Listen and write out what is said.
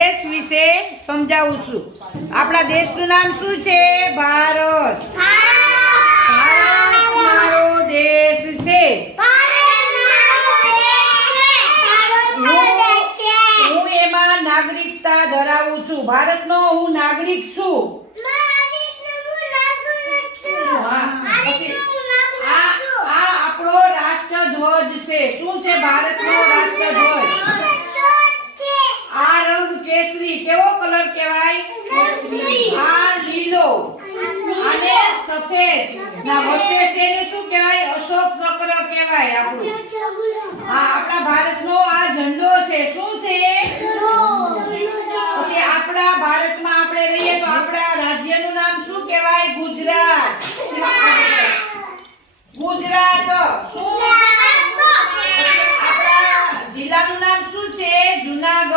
देश विषे समजावुं छुं। आपणा देशनुं नाम शुं छे? भारत। भारत मारो देश छे। હું એમાં નાગરિકતા ધરાવું છું। ભારતનો હું નાગરિક છું। આ આપણો રાષ્ટ્રધ્વજ છે। શું છે ભારતનો રાષ્ટ્રધ્વજ? આ રંગ કેસરી કેવો કલર કહેવાય? આ લીલો અને સફેદ ના વચ્ચે તેને શું કહેવાય? અશોક ચક્ર કહેવાય આપણું। આ આપણા ભારતનો આ ઝંડો છે। શું છે? પછી આપણા ભારતમાં આપણે રહીએ તો આપણા રાજ્યનું નામ શું કહેવાય? ગુજરાત। ગુજરાત। શું? આપણા જિલ્લાનું નામ શું છે? જૂનાગઢ।